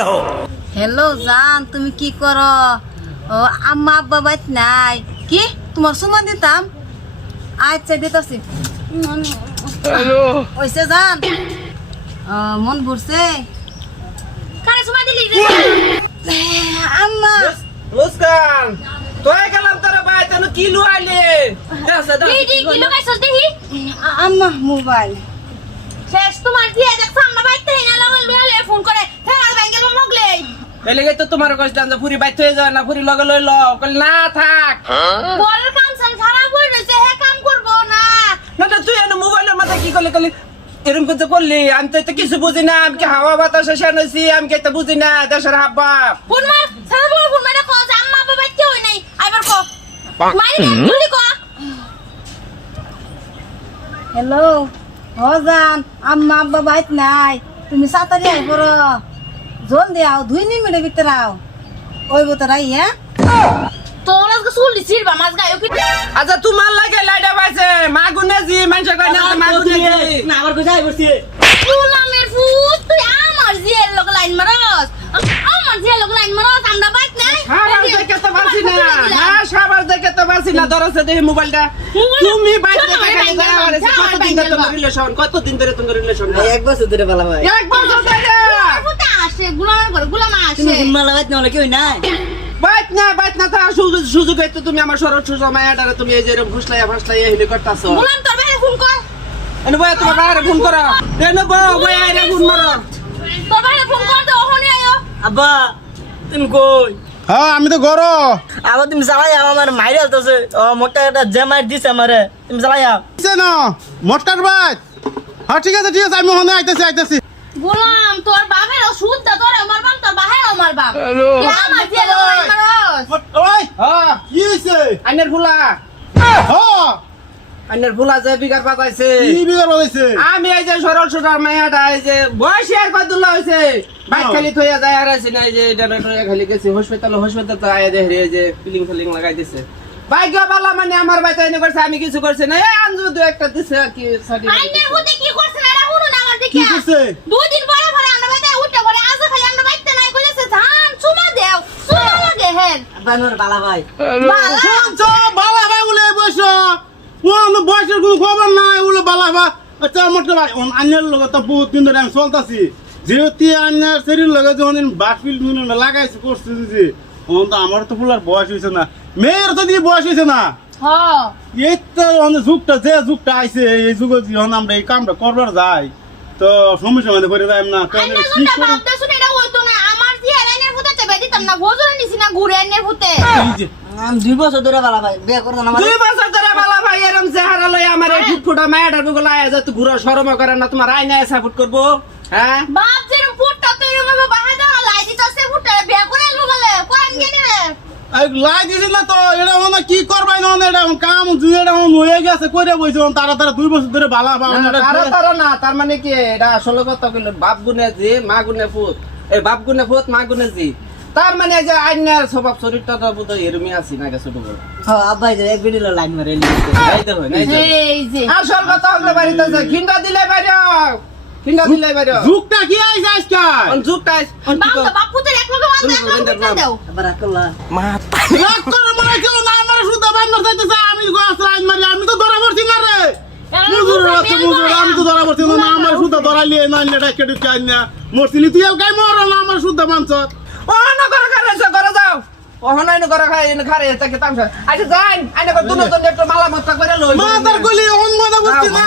দাও। হ্যালো জান, তুমি কি করো? ও আম্মা আব্বা বাইত নাই কি? তোমার সুমা দিতাম। আচ্ছা দিতাছি। হ্যালো ওইসে জান, মন ভরছে। কারে সুমা দিলি রে? আম্মা মুস্কান তোই গেলাম তোর বাইতে নো কি লুয়াইলে দিদি কি লাগাইছস দেখি? আম্মা মোবাইল শেষ তোমার দিয়ে দেখছ আমরা বাইতে না লাগল বেলে ফোন করে ফেরার ব্যাংকের মগলে এলে গই তো তোমার কইতাম যে পুরি বাইতে হয়ে যায় না পুরি লগে লই ল কল না থাক বড় কাম সান খারাপ হই রইছে হে কাম করব না না তো তুই এনে মোবাইলের মাথা কি করলি করলি এরকম করতে করলি আমি তো কিছু বুঝি না আমি কি হাওয়া বাতাস শেনছি আমি কি তো বুঝি না দেশের হাব্বা ফোন মার সারা বড় ফোন মারা কো আম্মা বাবা বাইতে হই নাই আইবার কো মারি গুলি কো হ্যালো ও জান, আম্মা আব্বা বাইত নাই, তুমি সাতারি আই পড়ো, জলদি আও, 2 মিনিটের ভিতরে আও। ওই বোতরাই হ্যাঁ তোর আজকে চুল দিছিস বা মাছ গায়ো কি আচ্ছা তোমার লাগে লাইডা বাইছে মা গুনে জি মানুষ কই না মা গুনে জি না আমার কোথায় বসছি ফুলামের ফুট তুই আমার জিয়ের লগ লাইন মারস আমার জিয়ের লগ লাইন মারস আমরা বাইত নাই সাবাস দেখে তো পারছি না না সাবাস দেখে তো পারছি না ধরছে দেখি মোবাইলটা তুমি বাইতে দেখে যায় আর কতদিন ধরে তোমার রিলেশন কতদিন ধরে তোমার রিলেশন এক বছর ধরে বালা ভাই এক বছর ধরে ফুটা আসে গুলামের করে গুলাম তুমি আসে মালা বাইত না কেউ নাই বাইত না তার সুযোগ হইতো তুমি আমার সরল সুযোগ মায়াটারে তুমি এই যে এরকম ফুসলাইয়া হিলি করতাছো গুলাম তোর বাইরে ফোন কর এনে বয় তোমার বাইরে ফোন করো এনে বয় আইরে ফোন মারো তোর বাইরে ফোন কর দে ওখানে আইও আব্বা তুমি কই হ্যাঁ আমি তো গরো আবার তুমি জ্বালাই আমার মাইরে আলতেছে ও মোটা একটা জ্যামার দিছে আমারে তুমি জ্বালাই না মটকার ভাই। হ্যাঁ ঠিক আছে আমি ওখানে আইতেছি গুলাম তোর বাপের ওষুধ দা তোর আমার বাপ তোর বাহের আমার বাপ হ্যালো আমার জিয়ের লগ লাইন মারস ওই হ্যাঁ কি হইছে? আইনের ফুলা হ্যাঁ আইনের ফুলা যে বিগার পাতাইছে কি বিগার হইছে? আমি এই যে সরল সুটার মায়াটা এই যে বয়সে আর কতদুল্লা হইছে বাইক খালি থইয়া যায় আর আছে না এই যে ডানাটয়া খালি গেছে হসপিটাল তো আয়া দেখ রে এই যে ফিলিং লাগাই দিছে বাইক বালা মানে আমার বাইতে এনে করছে আমি কিছু করছি না এই আনজু দু একটা দিছে আর কি সাডি আইনের হুতে কি করছ না শুনুন আমার কি দিকে করছে? দুই দিন পরে পরে আমরা বাইতে উঠতে পরে আজ খালি আমরা বাইতে নাই কইছে ধান চুমা দেও চুমা লাগে হেন আব্বা আমার বালা ভাই বালা শুনছো বালা ভাই বলে বসো ওন বয়সের কোনো খবর নাই বলে বালা ভাই। আচ্ছা মটকা ভাই আন্যার লগে তো বহুত দিন ধরে আমি চলতাছি যেহেতু আন্যার শরীর লগে যখন বাসফিল লাগাইছি করছি দিছি তখন তো আমার তো ফুলার বয়স হয়েছে না, মেয়ের তো দিয়ে বয়স হয়েছে না। হ এই তো যুগটা আইছে এই যুগে যখন আমরা এই কামটা করবার যাই তো সমস্যা মানে করে যাই না তো আইনের কি গুন্ডা করব? বাপ দেশুন এটা হইতো না আমার জিয়ের আইনের হুতে চেবে দিতাম না গোজরে নিছি না ঘুরে আইনের হুতে এই যে, আমি 2 বছর ধরে বালা ভাই বিয়ে করতে না দুই বছর ধরে বালা ভাই এরম চেহারা লই আমার এই ফুটফুটা মায়াটার বুগলা আয়া যা তুই ঘুরা শরম করে না তোমার আইনা সাপোর্ট করবো হ্যাঁ বাপ যেরকম ফুটটা তুই এরকম বাহাই দাও লাই দিতাছে ফুটটা বিয়া করে আলবো বলে কোন গেনি রে এই লাই দিছি না তো এটা মানে কি করবাই না এটা এখন কাম এটা হয়ে গেছে করে বইছে তারা 2 বছর ধরে বালা তারা না তার মানে কি এটা আসলে কথা কইল বাপ গুনে জি মা গুনে ফুট এই বাপ গুনে ফুট মা গুনে জি তার মানে যে আইনার স্বভাব চরিত্রটা বোধ এরমই আছি না গেছে ছোট বড় হ্যাঁ আব্বা এই যে এক ভিডিও লাইন মারে এই তো হয় নাই এই যে আসল কথা হলো বাড়িতে যে খিন্ডা দিলে বাইরে যুগটা কি আইছে আজকে অন যুগটাই বাপ তো বাপ পুতের এক লগে বান্ধা এক লগে পিটা দাও আবার আকলা রাগ করে মনে কেউ না আমার শুদ্ধ বান্দর যাইতেছে আমি গাছ লাইন মারি আমি তো ধরা পড়ছি না রে আমি তো ধরা পড়ছি না আমার শুদ্ধ ধরাইলি না এটা কেটে চাই না মরছিলি তুই কাই মর না আমার শুদ্ধ মানছ ও না করে যাও ও হনাই না করে খাই না খারে তাকে তামসা আচ্ছা যাই আইনা করে দুনো একটু মালা মত করে লই মাদার গলি অন মাদা বুঝছি না